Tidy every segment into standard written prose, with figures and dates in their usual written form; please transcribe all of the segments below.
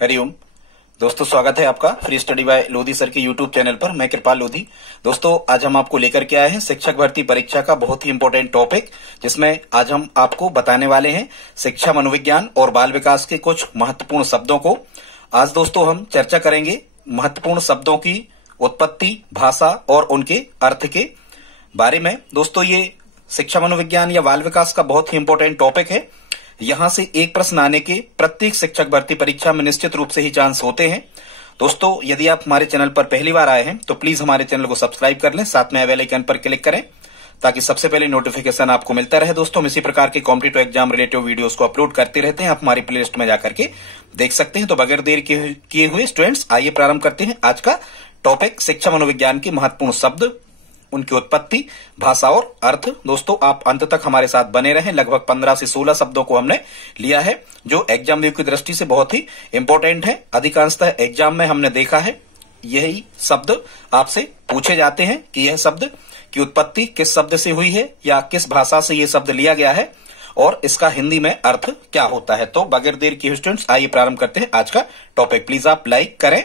हरिओम दोस्तों, स्वागत है आपका free study bye Lodhi sir के यूट्यूब चैनल पर। मैं कृपाल लोधी। दोस्तों, आज हम आपको लेकर के आए हैं शिक्षक भर्ती परीक्षा का बहुत ही इंपॉर्टेंट टॉपिक, जिसमें आज हम आपको बताने वाले हैं शिक्षा मनोविज्ञान और बाल विकास के कुछ महत्वपूर्ण शब्दों को। आज दोस्तों हम चर्चा करेंगे महत्वपूर्ण शब्दों की उत्पत्ति, भाषा और उनके अर्थ के बारे में। दोस्तों, ये शिक्षा मनोविज्ञान या बाल विकास का बहुत ही इंपॉर्टेंट टॉपिक है। यहां से एक प्रश्न आने के प्रत्येक शिक्षक भर्ती परीक्षा में निश्चित रूप से ही चांस होते हैं। दोस्तों, यदि आप हमारे चैनल पर पहली बार आए हैं तो प्लीज हमारे चैनल को सब्सक्राइब कर लें, साथ में बेल आइकन पर क्लिक करें ताकि सबसे पहले नोटिफिकेशन आपको मिलता रहे। दोस्तों, हम इसी प्रकार के कॉम्पिटिटिव एग्जाम रिलेटेड वीडियोस को अपलोड करते रहते हैं, आप हमारी प्लेलिस्ट में जाकर के देख सकते हैं। तो बगैर देर किए हुए स्टूडेंट्स, आइए प्रारंभ करते हैं आज का टॉपिक शिक्षा मनोविज्ञान के महत्वपूर्ण शब्द, उनकी उत्पत्ति, भाषा और अर्थ। दोस्तों, आप अंत तक हमारे साथ बने रहें। लगभग 15 से 16 शब्दों को हमने लिया है जो एग्जाम व्यू की दृष्टि से बहुत ही इंपॉर्टेंट है। अधिकांशतः एग्जाम में हमने देखा है यही शब्द आपसे पूछे जाते हैं कि यह शब्द की उत्पत्ति किस शब्द से हुई है या किस भाषा से यह शब्द लिया गया है और इसका हिंदी में अर्थ क्या होता है। तो बगैर देर किए स्टूडेंट्स, आइए प्रारंभ करते हैं आज का टॉपिक। प्लीज आप लाइक करें।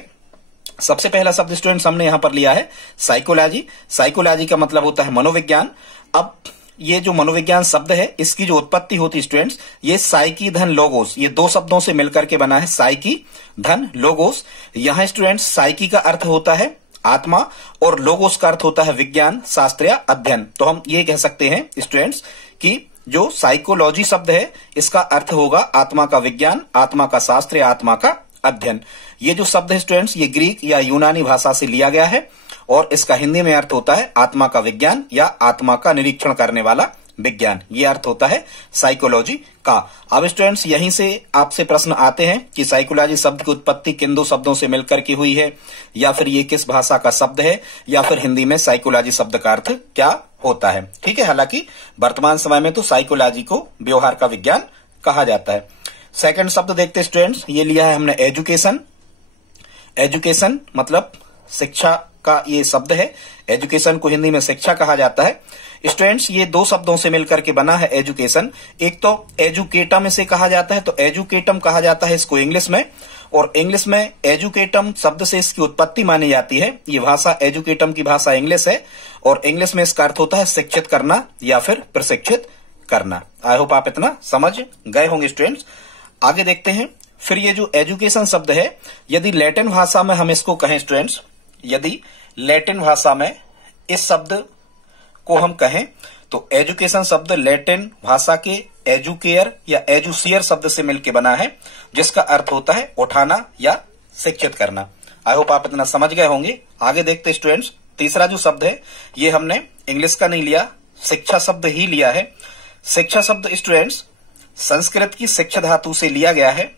सबसे पहला शब्द स्टूडेंट्स हमने यहां पर लिया है साइकोलॉजी। साइकोलॉजी का मतलब होता है मनोविज्ञान। अब ये जो मनोविज्ञान शब्द है, इसकी जो उत्पत्ति होती है स्टूडेंट्स, ये साइकी धन लोगोस, ये दो शब्दों से मिलकर के बना है, साइकी धन लोगोस। यहां स्टूडेंट्स साइकी का अर्थ होता है आत्मा और लोगोस का अर्थ होता है विज्ञान, शास्त्र या अध्ययन। तो हम ये कह सकते हैं स्टूडेंट्स कि जो साइकोलॉजी शब्द है इसका अर्थ होगा आत्मा का विज्ञान, आत्मा का शास्त्र या आत्मा का अध्ययन। ये जो शब्द है स्टूडेंट्स, ये ग्रीक या यूनानी भाषा से लिया गया है और इसका हिंदी में अर्थ होता है आत्मा का विज्ञान या आत्मा का निरीक्षण करने वाला विज्ञान। ये अर्थ होता है साइकोलॉजी का। अब स्टूडेंट्स, यहीं से आपसे प्रश्न आते हैं कि साइकोलॉजी शब्द की उत्पत्ति किन दो शब्दों से मिलकर के हुई है, या फिर ये किस भाषा का शब्द है, या फिर हिंदी में साइकोलॉजी शब्द का अर्थ क्या होता है। ठीक है, हालांकि वर्तमान समय में तो साइकोलॉजी को व्यवहार का विज्ञान कहा जाता है। सेकंड शब्द देखते स्टूडेंट्स, ये लिया है हमने एजुकेशन। एजुकेशन मतलब शिक्षा का ये शब्द है। एजुकेशन को हिंदी में शिक्षा कहा जाता है। स्टूडेंट्स, ये दो शब्दों से मिलकर के बना है एजुकेशन। एक तो एजुकेटम इसे कहा जाता है, तो एजुकेटम कहा जाता है इसको इंग्लिश में, और इंग्लिश में एजुकेटम शब्द से इसकी उत्पत्ति मानी जाती है। ये भाषा एजुकेटम की भाषा इंग्लिश है और इंग्लिश में इसका अर्थ होता है शिक्षित करना या फिर प्रशिक्षित करना। आई होप आप इतना समझ गए होंगे स्टूडेंट्स। आगे देखते हैं। फिर ये जो एजुकेशन शब्द है, यदि लैटिन भाषा में हम इसको कहें स्टूडेंट्स, यदि लैटिन भाषा में इस शब्द को हम कहें तो एजुकेशन शब्द लैटिन भाषा के एजुकेयर या एजुसियर शब्द से मिलकर बना है, जिसका अर्थ होता है उठाना या शिक्षित करना। आई होप आप इतना समझ गए होंगे। आगे देखते स्टूडेंट्स, तीसरा जो शब्द है ये हमने इंग्लिश का नहीं लिया, शिक्षा शब्द ही लिया है। शिक्षा शब्द स्टूडेंट्स संस्कृत की शिक्षा धातु से लिया गया है।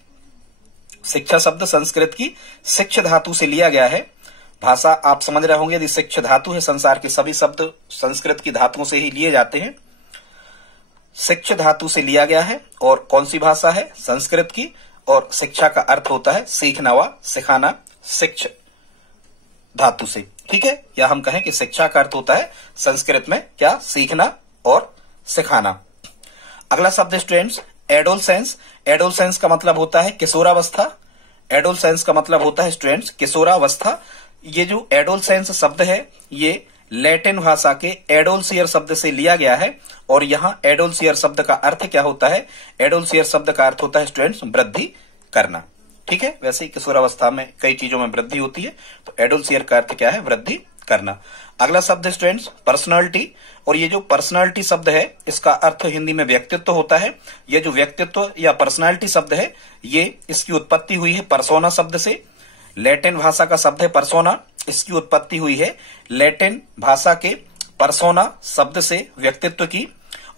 शिक्षा शब्द संस्कृत की शिक्षा धातु से लिया गया है। भाषा आप समझ रहे होंगे, यदि शिक्षा धातु है, संसार के सभी शब्द संस्कृत की धातुओं से ही लिए जाते हैं। शिक्षा धातु से लिया गया है और कौन सी भाषा है? संस्कृत की। और शिक्षा का अर्थ होता है सीखना व सिखाना, शिक्षा धातु से। ठीक है, या हम कहें कि शिक्षा का अर्थ होता है संस्कृत में क्या? सीखना और सिखाना। अगला शब्द स्टूडेंट्स एडोलसेंस। एडोलसेंस का मतलब होता है किशोरावस्था। एडोलसेंस का मतलब होता है स्टूडेंट्स किशोरावस्था। ये जो एडोलसेंस शब्द है ये लैटिन भाषा के एडोलसियर शब्द से लिया गया है और यहाँ एडोलसियर शब्द का अर्थ क्या होता है? एडोलसियर शब्द का अर्थ होता है स्टूडेंट्स वृद्धि करना। ठीक है, वैसे ही किशोरावस्था में कई चीजों में वृद्धि होती है, तो एडोलसियर का अर्थ क्या है? वृद्धि करना। अगला शब्द स्टूडेंट्स पर्सनालिटी। और ये जो पर्सनालिटी शब्द है इसका अर्थ हिंदी में व्यक्तित्व होता है। ये जो व्यक्तित्व या पर्सनालिटी शब्द है ये इसकी उत्पत्ति हुई है पर्सोना शब्द से। लैटिन भाषा का शब्द है पर्सोना, इसकी उत्पत्ति हुई है लैटिन भाषा के पर्सोना शब्द से व्यक्तित्व की।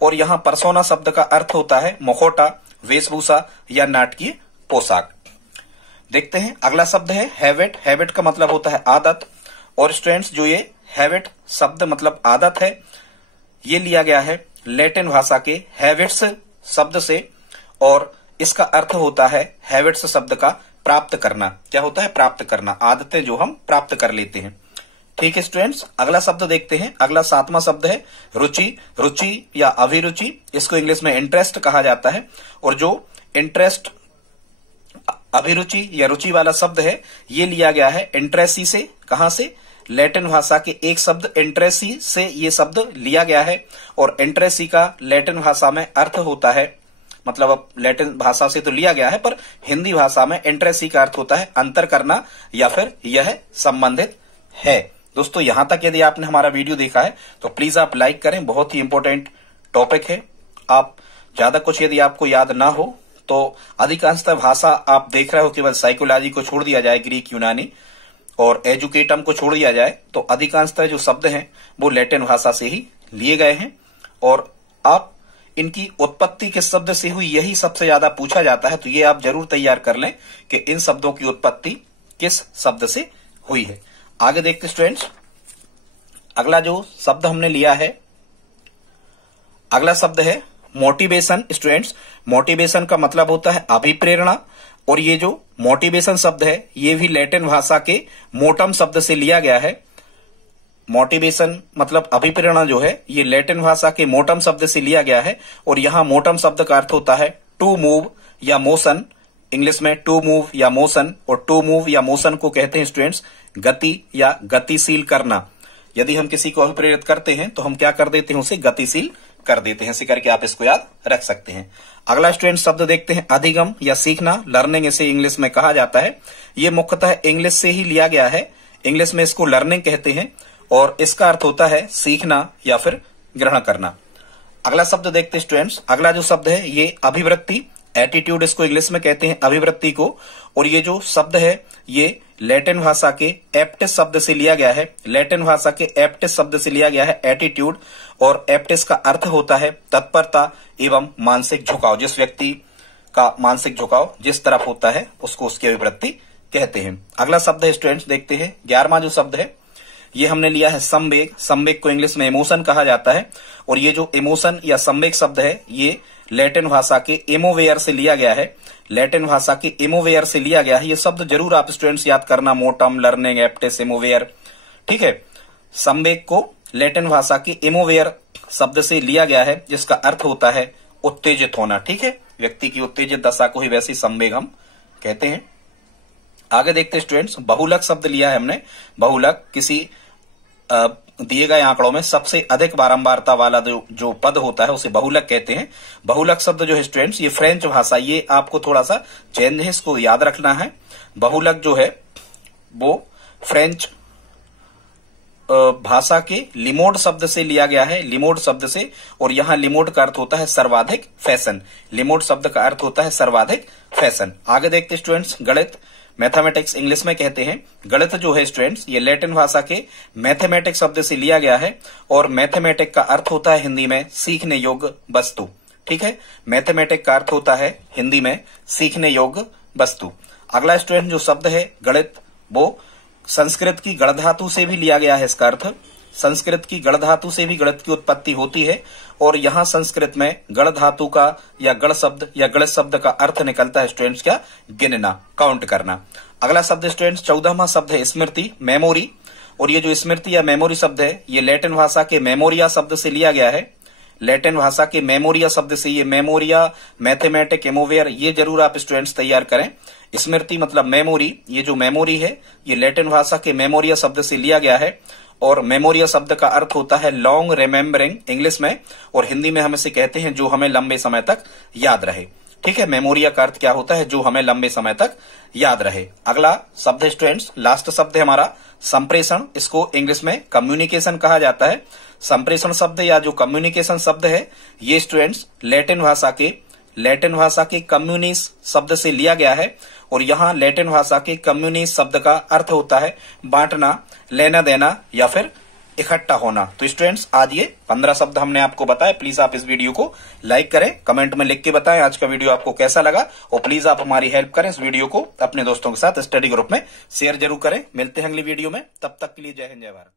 और यहाँ पर्सोना शब्द का अर्थ होता है मुखौटा, वेशभूषा या नाटकीय पोशाक। देखते हैं अगला शब्द है हैबिट। हैबिट का मतलब होता है आदत। और स्टूडेंट्स, जो ये हैबिट शब्द मतलब आदत है ये लिया गया है लैटिन भाषा के हैबिट्स शब्द से और इसका अर्थ होता है हैबिट्स शब्द का प्राप्त करना। क्या होता है? प्राप्त करना, आदतें जो हम प्राप्त कर लेते हैं। ठीक है स्टूडेंट्स, अगला शब्द देखते हैं। अगला 7वां शब्द है रुचि। रुचि या अभिरुचि, इसको इंग्लिश में इंटरेस्ट कहा जाता है। और जो इंटरेस्ट अभिरुचि या रुचि वाला शब्द है, ये लिया गया है इंट्रेसी से। कहां से? लैटिन भाषा के एक शब्द इंट्रेसी से ये शब्द लिया गया है। और इंट्रेसी का लैटिन भाषा में अर्थ होता है, मतलब अब लैटिन भाषा से तो लिया गया है, पर हिंदी भाषा में इंट्रेसी का अर्थ होता है अंतर करना या फिर यह संबंधित है। दोस्तों, यहां तक यदि आपने हमारा वीडियो देखा है तो प्लीज आप लाइक करें, बहुत ही इंपॉर्टेंट टॉपिक है। आप ज्यादा कुछ यदि आपको याद ना हो तो अधिकांशतः भाषा आप देख रहे हो, केवल साइकोलॉजी को छोड़ दिया जाए, ग्रीक यूनानी और एजुकेटम को छोड़ दिया जाए, तो अधिकांशतः जो शब्द हैं वो लैटिन भाषा से ही लिए गए हैं। और आप इनकी उत्पत्ति किस शब्द से हुई, यही सबसे ज्यादा पूछा जाता है, तो ये आप जरूर तैयार कर लें कि इन शब्दों की उत्पत्ति किस शब्द से हुई है। आगे देखते स्टूडेंट्स, अगला जो शब्द हमने लिया है, अगला शब्द है मोटिवेशन। स्टूडेंट्स, मोटिवेशन का मतलब होता है अभिप्रेरणा, और ये जो मोटिवेशन शब्द है ये भी लैटिन भाषा के मोटम शब्द से लिया गया है। मोटिवेशन मतलब अभिप्रेरणा जो है ये लैटिन भाषा के मोटम शब्द से लिया गया है। और यहां मोटम शब्द का अर्थ होता है टू मूव या मोशन, इंग्लिश में टू मूव या मोशन। और टू मूव या मोशन को कहते हैं स्टूडेंट्स गति या गतिशील करना। यदि हम किसी को अभिप्रेरित करते हैं तो हम क्या कर देते हैं, उसे गतिशील कर देते हैं। इसी करके आप इसको याद रख सकते हैं। अगला स्टूडेंट शब्द देखते हैं अधिगम या सीखना, लर्निंग इसे इंग्लिश में कहा जाता है। ये मुख्यतः इंग्लिश से ही लिया गया है, इंग्लिश में इसको लर्निंग कहते हैं और इसका अर्थ होता है सीखना या फिर ग्रहण करना। अगला शब्द देखते हैं स्टूडेंट्स, अगला जो शब्द है ये अभिवृत्ति, एटीट्यूड इसको इंग्लिश में कहते हैं अभिवृत्ति को। और ये जो शब्द है ये लैटिन भाषा के एप्टिस शब्द से लिया गया है, लैटिन भाषा के एप्टिस शब्द से लिया गया है एटीट्यूड। और एप्टिस का अर्थ होता है तत्परता एवं मानसिक झुकाव, जिस व्यक्ति का मानसिक झुकाव जिस तरफ होता है उसको उसकी अभिवृत्ति कहते हैं। अगला शब्द है स्टूडेंट्स देखते हैं 11वां जो शब्द है ये हमने लिया है संवेग। संवेग को इंग्लिश में इमोशन कहा जाता है। और ये जो इमोशन या संवेग शब्द है ये लैटिन भाषा के इमोवेयर से लिया गया है, लैटिन भाषा के इमोवेयर से लिया गया है। ये शब्द जरूर आप स्टूडेंट्स याद करना, मोटम, लर्निंग, एप्टिस, इमोवेयर, ठीक है। संवेग को लैटिन भाषा के इमोवेयर शब्द से लिया गया है जिसका अर्थ होता है उत्तेजित होना, ठीक है। व्यक्ति की उत्तेजित दशा को ही वैसे संवेग हम कहते हैं। आगे देखते स्टूडेंट्स, बहुलक शब्द लिया है हमने। बहुलक किसी दिए गए आंकड़ों में सबसे अधिक बारंबारता वाला जो पद होता है उसे बहुलक कहते हैं। बहुलक शब्द जो है स्टूडेंट्स ये फ्रेंच भाषा, ये आपको थोड़ा सा चेंज है, इसको याद रखना है। बहुलक जो है वो फ्रेंच भाषा के लिमोड शब्द से लिया गया है, लिमोड शब्द से। और यहां लिमोड का अर्थ होता है सर्वाधिक, फैशन। लिमोड शब्द का अर्थ होता है सर्वाधिक, फैशन। आगे देखते स्टूडेंट्स, गणित, मैथमेटिक्स इंग्लिश में कहते हैं। गणित जो है स्टूडेंट्स ये लैटिन भाषा के मैथमेटिक्स शब्द से लिया गया है। और मैथमेटिक का अर्थ होता है हिंदी में सीखने योग्य वस्तु, ठीक है। मैथमेटिक का अर्थ होता है हिंदी में सीखने योग्य वस्तु। अगला स्टूडेंट जो शब्द है गणित, वो संस्कृत की गण धातु से भी लिया गया है। इसका अर्थ संस्कृत की गण धातु से भी गणित की उत्पत्ति होती है। और यहां संस्कृत में गण धातु का या गण शब्द या गणित शब्द का अर्थ निकलता है स्टूडेंट्स क्या, गिनना, काउंट करना। अगला शब्द स्टूडेंट्स 14वां शब्द है स्मृति, मेमोरी। और ये जो स्मृति या मेमोरी शब्द है ये लैटिन भाषा के मेमोरिया शब्द से लिया गया है। लैटिन भाषा के मेमोरिया शब्द से, ये मेमोरिया, मैथमेटिक, इमोवेयर, ये जरूर आप स्टूडेंट्स तैयार करें। स्मृति मतलब मेमोरी, ये जो मेमोरी है ये लैटिन भाषा के मेमोरिया शब्द से लिया गया है। और मेमोरिया शब्द का अर्थ होता है लॉन्ग रिमेम्बरिंग इंग्लिश में। और हिंदी में हम इसे कहते हैं जो हमें लंबे समय तक याद रहे, ठीक है। मेमोरिया का अर्थ क्या होता है, जो हमें लंबे समय तक याद रहे। अगला शब्द है स्टूडेंट्स, लास्ट शब्द है हमारा संप्रेषण। इसको इंग्लिश में कम्युनिकेशन कहा जाता है। संप्रेषण शब्द या जो कम्युनिकेशन शब्द है ये स्टूडेंट्स लैटिन भाषा के कम्युनिस्ट शब्द से लिया गया है। और यहाँ लैटिन भाषा के कम्युनिस्ट शब्द का अर्थ होता है बांटना, लेना देना या फिर इकट्ठा होना। तो स्टूडेंट्स आज ये 15 शब्द हमने आपको बताए। प्लीज आप इस वीडियो को लाइक करें, कमेंट में लिख के बताएं आज का वीडियो आपको कैसा लगा। और प्लीज आप हमारी हेल्प करें, इस वीडियो को अपने दोस्तों के साथ स्टडी ग्रुप में शेयर जरूर करें। मिलते हैं अगली वीडियो में, तब तक के लिए जय हिंद, जय भारत।